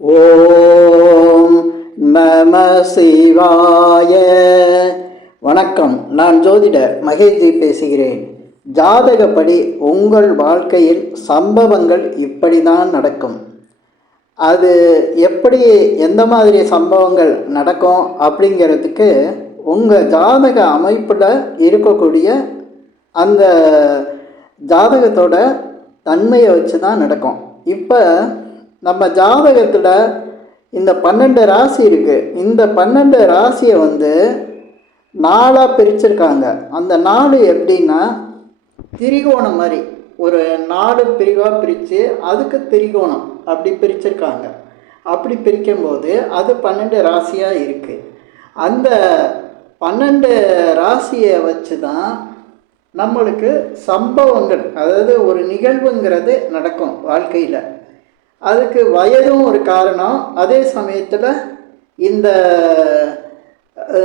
ஓம் நம சிவாய. வணக்கம். நான் ஜோதிடர் மகேஷ்ஜி பேசுகிறேன். ஜாதகப்படி உங்கள் வாழ்க்கையில் சம்பவங்கள் இப்படி தான் நடக்கும். அது எப்படி, எந்த மாதிரி சம்பவங்கள் நடக்கும் அப்படிங்கிறதுக்கு உங்கள் ஜாதக அமைப்பில் இருக்கக்கூடிய அந்த ஜாதகத்தோட தன்மையை வச்சு தான் நடக்கும். இப்போ நம்ம ஜாதகத்தில் இந்த 12 ராசி இருக்குது. இந்த 12 ராசியை நாலாக பிரிச்சிருக்காங்க. அந்த 4 எப்படின்னா திரிகோணம் மாதிரி ஒரு 4 பிரிவாக பிரித்து அதுக்கு திரிகோணம் அப்படி பிரிச்சிருக்காங்க. அப்படி பிரிக்கும்போது அது 12 ராசியாக இருக்குது. அந்த 12 ராசியை வச்சு தான் நம்மளுக்கு சம்பவங்கள், அதாவது ஒரு நிகழ்வுங்கிறது நடக்கும் வாழ்க்கையில். அதுக்கு வயதும் ஒரு காரணம். அதே சமயத்தில் இந்த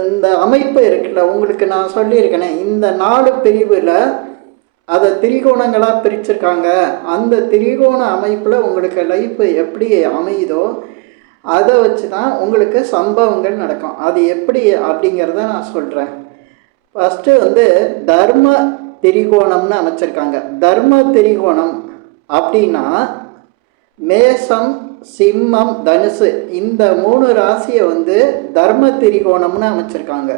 இந்த அமைப்பு இருக்குல்ல, உங்களுக்கு நான் சொல்லியிருக்கேனே, இந்த 4 பிரிவில் அதை திரிகோணங்களாக பிரிச்சிருக்காங்க. அந்த திரிகோண அமைப்பில் உங்களுக்கு லைஃப் எப்படி அமையுதோ அதை வச்சு தான் உங்களுக்கு சம்பவங்கள் நடக்கும். அது எப்படி அப்படிங்கிறத நான் சொல்கிறேன். ஃபஸ்ட்டு தர்ம திரிகோணம்னு அமைச்சிருக்காங்க. தர்ம திரிகோணம் அப்படின்னா மேசம், சிம்மம், தனுசு, இந்த 3 ராசியை தர்ம திரிகோணம்னு அமைச்சிருக்காங்க.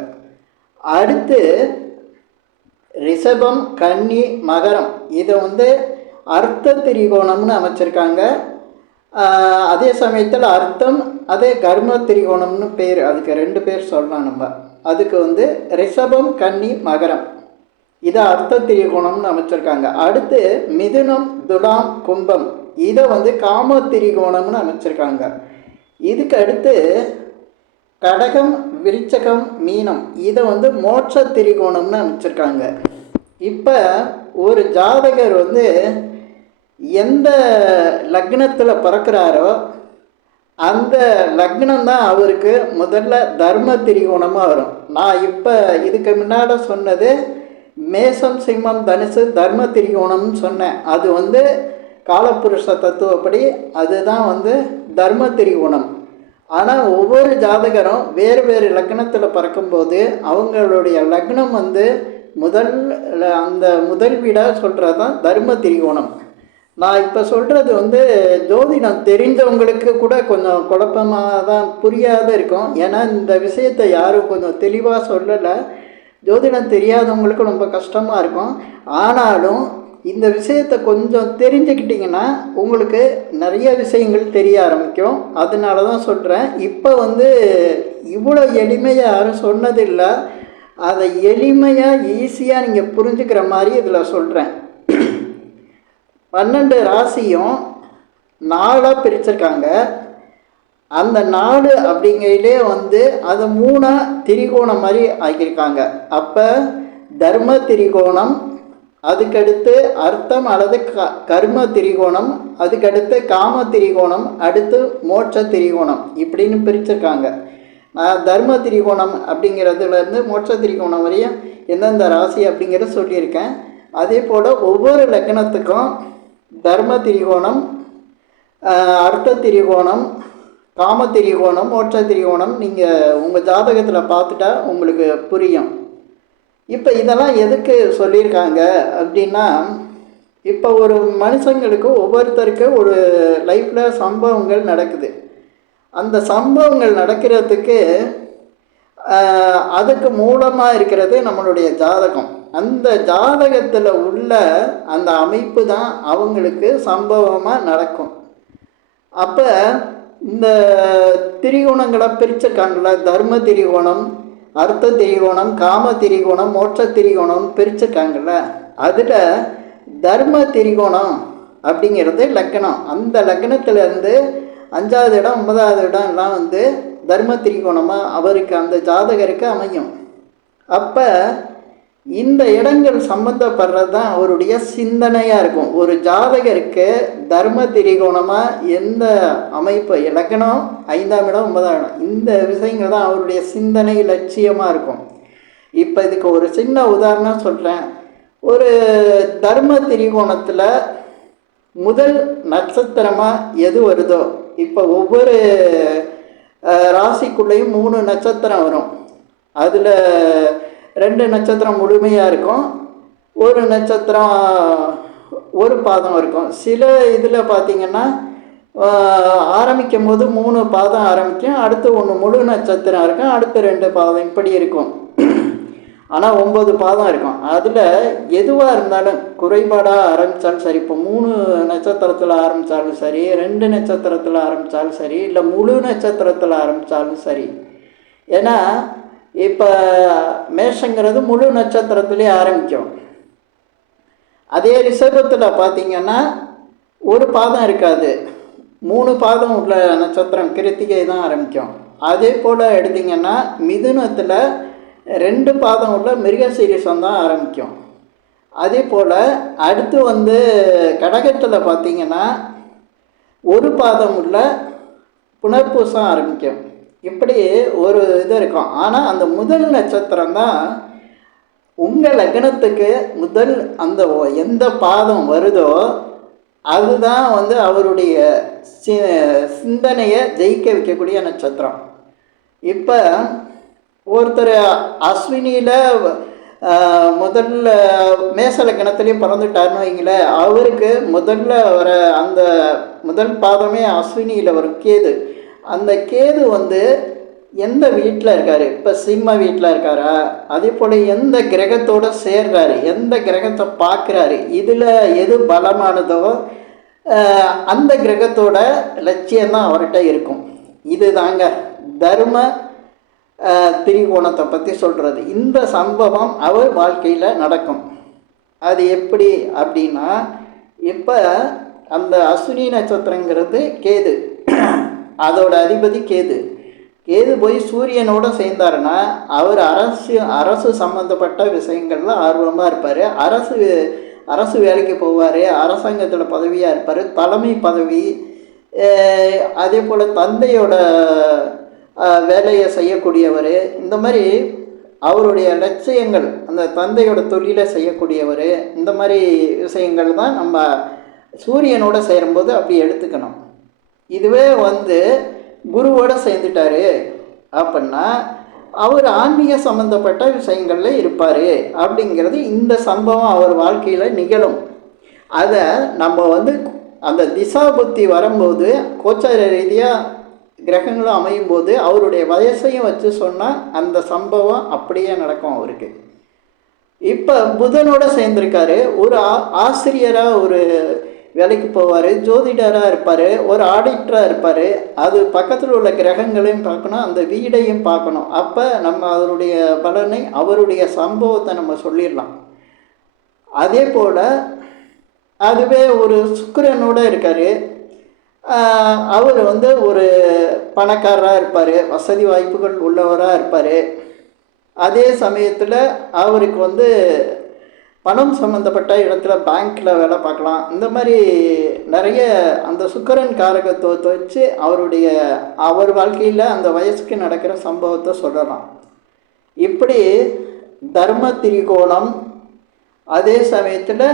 அடுத்து ரிஷபம், கன்னி, மகரம், இதை அர்த்த திரிகோணம்னு அமைச்சிருக்காங்க. அதே சமயத்தில் அர்த்தம், அதே கர்ம திரிகோணம்னு பேர், அதுக்கு 2 பேர் சொல்லலாம் நம்ம. அதுக்கு ரிஷபம், கன்னி, மகரம், இதை அர்த்த திரிகோணம்னு அமைச்சிருக்காங்க. அடுத்து மிதுனம், துலாம், கும்பம், இதை காம திரிகோணம்னு அமைச்சிருக்காங்க. இதுக்கு அடுத்து கடகம், விருச்சகம், மீனம், இதை மோட்ச திரிகோணம்னு அமைச்சிருக்காங்க. இப்போ ஒரு ஜாதகர் எந்த லக்னத்தில் பிறக்கிறாரோ அந்த லக்னம் தான் அவருக்கு முதல்ல தர்ம திரிகோணமாக வரும். நான் இப்போ இதுக்கு முன்னாடி சொன்னது மேசம், சிம்மம், தனுசு தர்ம திரிகோணம்னு சொன்னேன். அது காலப்புருஷ தத்துவப்படி அதுதான் தர்ம திரிகோணம். ஆனால் ஒவ்வொரு ஜாதகரும் வேறு வேறு லக்னத்தில் பிறக்கும்போது அவங்களுடைய லக்னம் முதல் வீடாக சொல்கிறது தான் தர்ம திரிகோணம். நான் இப்போ சொல்கிறது ஜோதிடம் தெரிஞ்சவங்களுக்கு கூட கொஞ்சம் குழப்பமாக தான், புரியாத இருக்கும். ஏன்னா இந்த விஷயத்தை யாரும் கொஞ்சம் தெளிவாக சொல்லலை. ஜோதிடம் தெரியாதவங்களுக்கு ரொம்ப கஷ்டமாக இருக்கும். ஆனாலும் இந்த விஷயத்தை கொஞ்சம் தெரிஞ்சுக்கிட்டிங்கன்னா உங்களுக்கு நிறைய விஷயங்கள் தெரிய ஆரம்பிக்கும். அதனால தான் சொல்கிறேன். இப்போ இவ்வளோ எளிமையாக யாரும் சொன்னதில்லை. அதை எளிமையாக ஈஸியாக நீங்கள் புரிஞ்சுக்கிற மாதிரி இதில் சொல்கிறேன். 12 ராசியும் 4ஆக பிரிச்சிருக்காங்க. அந்த 4 அப்படிங்கிறதுலே அதை 3ஆக திரிகோணம் மாதிரி ஆக்கியிருக்காங்க. அப்போ தர்ம திரிகோணம், அதுக்கடுத்து அர்த்தம் அல்லது கர்ம திரிகோணம், அதுக்கடுத்து காம திரிகோணம், அடுத்து மோட்ச திரிகோணம், இப்படின்னு பிரிச்சிருக்காங்க. நான் தர்ம திரிகோணம் அப்படிங்கிறதுலேருந்து மோட்ச திரிகோணம் வரையும் எந்தெந்த ராசி அப்படிங்கிறத சொல்லியிருக்கேன். அதே போல் ஒவ்வொரு லக்னத்துக்கும் தர்ம திரிகோணம், அர்த்த திரிகோணம், காம திரிகோணம், மோட்ச திரிகோணம் நீங்கள் உங்கள் ஜாதகத்தில் பார்த்துட்டா உங்களுக்கு புரியும். இப்போ இதெல்லாம் எதுக்கு சொல்லியிருக்காங்க அப்படின்னா, இப்போ ஒரு மனுஷங்களுக்கு ஒவ்வொருத்தருக்கு ஒரு லைஃப்பில் சம்பவங்கள் நடக்குது. அந்த சம்பவங்கள் நடக்கிறதுக்கு அதுக்கு மூலமாக இருக்கிறது நம்மளுடைய ஜாதகம். அந்த ஜாதகத்தில் உள்ள அந்த அமைப்பு தான் அவங்களுக்கு சம்பவமாக நடக்கும். அப்போ இந்த திரிகோணங்களை பிரிச்சிருக்காங்கள, தர்ம திரிகோணம், அர்த்த திரிகோணம், காம திரிகோணம், மோட்ச திரிகோணம் பிரிச்சிருக்காங்கல்ல, அதில் தர்ம திரிகோணம் அப்படிங்கிறது லக்னம். அந்த லக்னத்திலேருந்து 5வது இடம், 9வது இடம் எல்லாம் தர்ம திரிகோணமாக அவருக்கு, அந்த ஜாதகருக்கு அமையும். அப்போ இந்த இடங்கள் சம்மந்தப்படுறது தான் அவருடைய சிந்தனையாக இருக்கும். ஒரு ஜாதகருக்கு தர்ம திரிகோணமாக எந்த அமைப்பு, லக்னம், 5ஆம் இடம், 9ஆம் இடம், இந்த விஷயங்கள் தான் அவருடைய சிந்தனை லட்சியமாக இருக்கும். இப்போ இதுக்கு ஒரு சின்ன உதாரணம் சொல்கிறேன். ஒரு தர்ம திரிகோணத்தில் முதல் நட்சத்திரமாக எது வருதோ இப்போ ஒவ்வொரு ராசிக்குள்ளேயும் 3 நட்சத்திரம் வரும். அதில் 2 நட்சத்திரம் முழுமையாக இருக்கும், ஒரு நட்சத்திரம் ஒரு பாதம் இருக்கும். சில இதில் பார்த்திங்கன்னா ஆரம்பிக்கும் போது 3 பாதம் ஆரம்பிக்கும், அடுத்து 1 முழு நட்சத்திரம் இருக்கும், அடுத்து 2 பாதம், இப்படி இருக்கும். ஆனால் 9 பாதம் இருக்கும். அதில் எதுவாக இருந்தாலும் குறைபாடாக ஆரம்பித்தாலும் சரி, இப்போ 3 நட்சத்திரத்தில் ஆரம்பித்தாலும் சரி, 2 நட்சத்திரத்தில் ஆரம்பித்தாலும் சரி, இல்லை முழு நட்சத்திரத்தில் ஆரம்பித்தாலும் சரி. ஏன்னா இப்போ மேஷங்கிறது முழு நட்சத்திரத்துலேயே ஆரம்பிக்கும். அதே ரிஷபத்தில் பார்த்திங்கன்னா ஒரு பாதம் இருக்காது, 3 பாதம் உள்ள நட்சத்திரம் கிருத்திகை தான் ஆரம்பிக்கும். அதே போல் எடுத்திங்கன்னா மிதுனத்தில் 2 பாதம் உள்ள மிருகசீரிஷம் தான் ஆரம்பிக்கும். அதே போல் அடுத்து கடகத்தில் பார்த்திங்கன்னா ஒரு பாதம் உள்ள புனர்பூசம் ஆரம்பிக்கும். இப்படி ஒரு இது இருக்கும். ஆனால் அந்த முதல் நட்சத்திரம் தான் உங்கள் லக்னத்துக்கு முதல் அந்த எந்த பாதம் வருதோ அதுதான் அவருடைய சிந்தனையை ஜெயிக்க வைக்கக்கூடிய நட்சத்திரம். இப்போ ஒருத்தர் அஸ்வினியில் முதல்ல மேச லக்னத்துலேயும் பிறந்துட்டாருன்னு வைங்களேன், அவருக்கு முதல்ல வர அந்த முதல் பாதமே அஸ்வினியில் வரும் கேது. அந்த கேது எந்த வீட்டில் இருக்கார், இப்போ சிம்ம வீட்டில் இருக்காரா, அதே போல் எந்த கிரகத்தோடு சேர்றாரு, எந்த கிரகத்தை பார்க்குறாரு, இதில் எது பலமானதோ அந்த கிரகத்தோட லட்சியம்தான் அவர்கிட்ட இருக்கும். இது தாங்க தர்ம திரிகோணத்தை பற்றி சொல்கிறது. இந்த சம்பவம் அவர் வாழ்க்கையில் நடக்கும். அது எப்படி அப்படின்னா, இப்போ அந்த அஸ்வினி நட்சத்திரங்கிறது கேது, அதோட அதிபதி கேது. கேது போய் சூரியனோடு சேர்ந்தாருன்னா அவர் அரசு சம்மந்தப்பட்ட விஷயங்களில் ஆர்வமாக இருப்பார், அரசு வேலைக்கு போவார், அரசாங்கத்தில் பதவியாக இருப்பார், தலைமை பதவி. அதே போல் தந்தையோட வேலையை செய்யக்கூடியவர். இந்த மாதிரி அவருடைய லட்சியங்கள், அந்த தந்தையோட தொழிலை செய்யக்கூடியவர். இந்த மாதிரி விஷயங்கள் தான் நம்ம சூரியனோடு சேரும்போது அப்படி எடுத்துக்கணும். இதுவே குருவோடு சேர்ந்துட்டார் அப்படின்னா அவர் ஆன்மீக சம்மந்தப்பட்ட விஷயங்களில் இருப்பார் அப்படிங்கிறது இந்த சம்பவம் அவர் வாழ்க்கையில் நிகழும். அதை நம்ம அந்த திசா புத்தி வரும்போது கோச்சார ரீதியாக கிரகங்களும் அமையும் போது அவருடைய வயசையும் வச்சு சொன்னால் அந்த சம்பவம் அப்படியே நடக்கும் அவருக்கு. இப்போ புதனோடு சேர்ந்துருக்காரு, ஒரு ஆசிரியராக ஒரு வேலைக்கு போவார், ஜோதிடராக இருப்பார், ஒரு ஆடிட்டராக இருப்பார். அது பக்கத்தில் உள்ள கிரகங்களையும் பார்க்கணும், அந்த வீடையும் பார்க்கணும். அப்போ நம்ம அவருடைய பலனை, அவருடைய சம்பவத்தை நம்ம சொல்லிடலாம். அதே போல் அதுவே ஒரு சுக்கிரனோடு இருக்கார், அவர் ஒரு பணக்காரராக இருப்பார், வசதி வாய்ப்புகள் உள்ளவராக இருப்பார். அதே சமயத்தில் அவருக்கு பணம் சம்மந்தப்பட்ட இடத்துல பேங்க்கில் வேலை பார்க்கலாம். இந்த மாதிரி நிறைய அந்த சுக்கிரன் காரகத்துவத்தை வச்சு அவர் வாழ்க்கையில் அந்த வயசுக்கு நடக்கிற சம்பவத்தை சொல்லலாம். இப்படி தர்ம திரிகோணம். அதே சமயத்தில்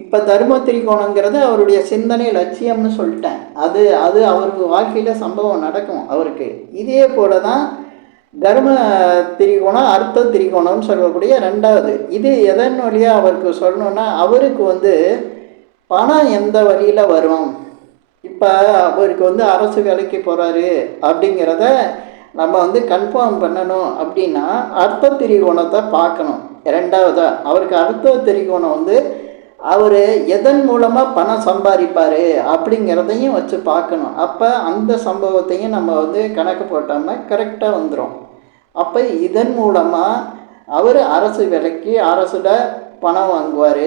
இப்போ தர்ம திரிகோணங்கிறது அவருடைய சிந்தனை லட்சியம்னு சொல்லிட்டேன். அது அவருக்கு வாழ்க்கையில் சம்பவம் நடக்கும் அவருக்கு. இதே போல தான் தர்ம திரிகோணம், அர்த்த திரிகோணம்னு சொல்லக்கூடிய 2வது. இது எதன் வழியாக அவருக்கு சொல்லணுன்னா, அவருக்கு பணம் எந்த வழியில் வரும். இப்போ அவருக்கு அரசு வேலைக்கு போகிறாரு அப்படிங்கிறத நம்ம கன்ஃபார்ம் பண்ணணும் அப்படின்னா அர்த்த திரிகோணத்தை பார்க்கணும். 2வதா அவருக்கு அர்த்த திரிகோணம் அவர் எதன் மூலமாக பணம் சம்பாதிப்பார் அப்படிங்கிறதையும் வச்சு பார்க்கணும். அப்போ அந்த சம்பவத்தையும் நம்ம கணக்கு போட்டோம்னா கரெக்டாக வந்துடும். அப்போ இதன் மூலமாக அவர் அரசு வேலைக்கு, அரசில் பணம் வாங்குவார்,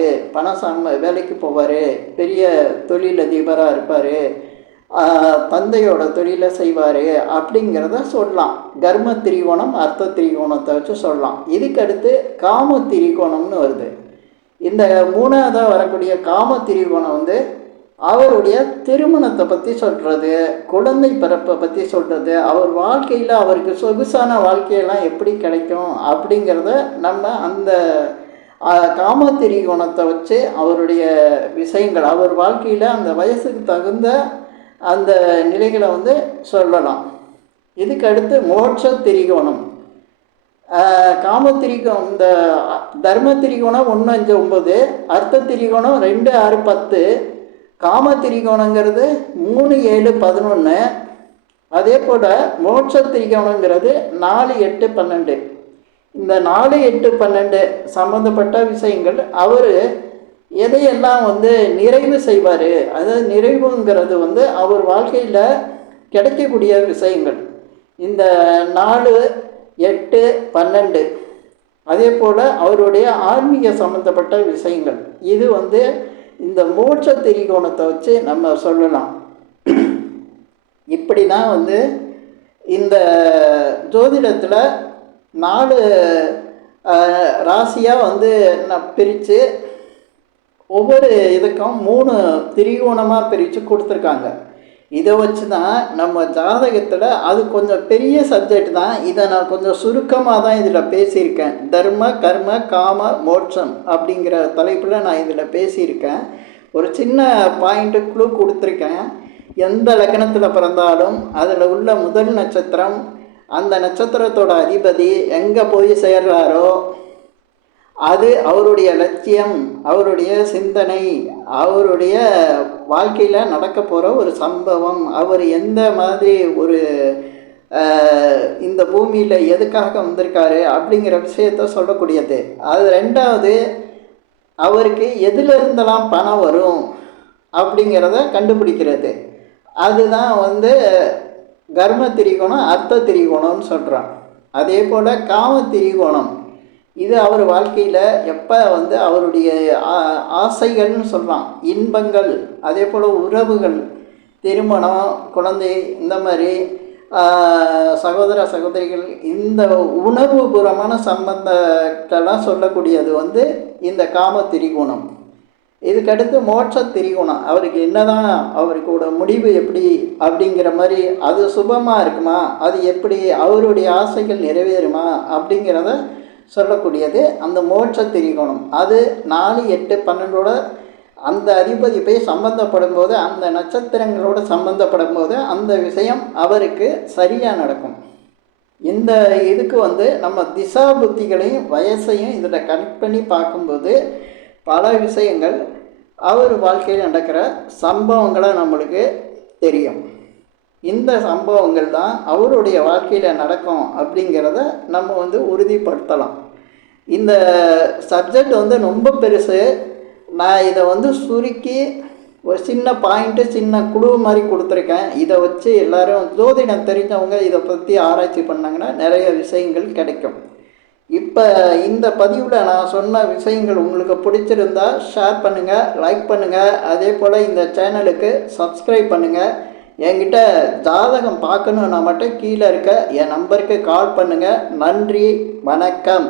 வேலைக்கு போவார், பெரிய தொழிலதிபராக இருப்பார், தந்தையோட தொழிலை செய்வார் அப்படிங்கிறத சொல்லலாம். கர்ம திரிகோணம், அர்த்த திரிகோணத்தை வச்சு சொல்லலாம். இதுக்கடுத்து காம திரிகோணம்னு வருது. இந்த 3வதாக வரக்கூடிய காம திரிகோணம் அவருடைய திருமணத்தை பற்றி சொல்கிறது, குழந்தை பிறப்பை பற்றி சொல்கிறது, அவர் வாழ்க்கையில் அவருக்கு சொகுசான வாழ்க்கையெல்லாம் எப்படி கிடைக்கும் அப்படிங்கிறத நம்ம அந்த காம திரிகோணத்தை வச்சு அவருடைய விஷயங்கள், அவர் வாழ்க்கையில் அந்த வயசுக்கு தகுந்த அந்த நிலைகளை வந்து சொல்லலாம். இதுக்கு அடுத்து மோட்ச திரிகோணம். காம திரிகோணம், இந்த தர்ம திரிகோணம் 1, 5, 9, அர்த்த திரிகோணம் 2, 6, 10, காம திரிகோணங்கிறது 3, 7, 11, அதே போல் மோட்ச திரிகோணங்கிறது 4, 8, 12. இந்த 4, 8, 12 சம்மந்தப்பட்ட விஷயங்கள் அவர் எதையெல்லாம் வந்து நிறைவு செய்வார். அதாவது நிறைவுங்கிறது வந்து அவர் வாழ்க்கையில் கிடைக்கக்கூடிய விஷயங்கள். இந்த 4, 8, 12 அதே போல் அவருடைய ஆன்மீக சம்மந்தப்பட்ட விஷயங்கள். இது வந்து இந்த மோட்ச திரிகோணத்தை வச்சு நம்ம சொல்லலாம். இப்படி தான் வந்து இந்த ஜோதிடத்தில் 4 ராசியாக வந்து நான் பிரித்து ஒவ்வொரு இதுக்கும் 3 திரிகோணமாக பிரித்து கொடுத்துருக்காங்க. இதை வச்சு தான் நம்ம ஜாதகத்தில், அது கொஞ்சம் பெரிய சப்ஜெக்ட் தான், இதை நான் கொஞ்சம் சுருக்கமாக தான் இதில் பேசியிருக்கேன். தர்ம கர்ம காம மோட்சம் அப்படிங்கிற தலைப்பில் நான் இதில் பேசியிருக்கேன். ஒரு சின்ன பாயிண்ட்டு க்ளூ கொடுத்துருக்கேன். எந்த லக்னத்தில் பிறந்தாலும் அதில் உள்ள முதல் நட்சத்திரம், அந்த நட்சத்திரத்தோட அதிபதி எங்கே போய் சேர்றாரோ அது அவருடைய லட்சியம், அவருடைய சிந்தனை, அவருடைய வாழ்க்கையில் நடக்க போகிற ஒரு சம்பவம், அவர் எந்த மாதிரி ஒரு இந்த பூமியில் எதுக்காக வந்திருக்காரு அப்படிங்கிற விஷயத்த சொல்லக்கூடியது. அது 2வது, அவருக்கு எதிலிருந்தெல்லாம் பணம் வரும் அப்படிங்கிறத கண்டுபிடிக்கிறது. அதுதான் வந்து கர்ம திரிகோணம், அர்த்த திரிகோணம்னு சொல்கிறான். அதே போல் காம திரிகோணம், இது அவர் வாழ்க்கையில் எப்போ வந்து அவருடைய ஆசைகள்னு சொல்லலாம், இன்பங்கள், அதே போல் உறவுகள், திருமணம், குழந்தை, இந்த மாதிரி சகோதர சகோதரிகள், இந்த உணர்வுபூர்வமான சம்பந்தத்தெல்லாம் சொல்லக்கூடியது வந்து இந்த காம திரிகோணம். இதுக்கடுத்து மோட்ச திரிகோணம், அவருக்கு என்னதான், அவருக்கோட முடிவு எப்படி அப்படிங்கிற மாதிரி, அது சுபமாக இருக்குமா, அது எப்படி அவருடைய ஆசைகள் நிறைவேறுமா அப்படிங்கிறத சொல்லக்கூடியது அந்த மோட்ச திரிகோணம். அது 4, 8, 12 அந்த அதிபதி போய் சம்பந்தப்படும் போது, அந்த நட்சத்திரங்களோடு சம்பந்தப்படும் போது அந்த விஷயம் அவருக்கு சரியாக நடக்கும். இந்த இதுக்கு வந்து நம்ம திசா புத்திகளையும் வயசையும் இதில் கனெக்ட் பண்ணி பார்க்கும்போது பல விஷயங்கள் அவர் வாழ்க்கையில் நடக்கிற சம்பவங்களை நம்மளுக்கு தெரியும். இந்த சம்பவங்கள் தான் அவருடைய வாழ்க்கையில் நடக்கும் அப்படிங்கிறத நம்ம வந்து உறுதிப்படுத்தலாம். இந்த சப்ஜெக்ட் வந்து ரொம்ப பெருசு. நான் இதை வந்து சுருக்கி ஒரு சின்ன பாயிண்ட்டு, சின்ன குழு மாதிரி கொடுத்துருக்கேன். இதை வச்சு எல்லோரும் ஜோதிடம் தெரிஞ்சவங்க இதை பற்றி ஆராய்ச்சி பண்ணாங்கன்னா நிறைய விஷயங்கள் கிடைக்கும். இப்போ இந்த பதிவில் நான் சொன்ன விஷயங்கள் உங்களுக்கு பிடிச்சிருந்தா ஷேர் பண்ணுங்கள், லைக் பண்ணுங்கள், அதே போல் இந்த சேனலுக்கு சப்ஸ்கிரைப் பண்ணுங்கள். என்கிட்ட ஜாதகம் பார்க்கணுன்னா மட்டும் கீழே இருக்க என் நம்பருக்கு கால் பண்ணுங்கள். நன்றி, வணக்கம்.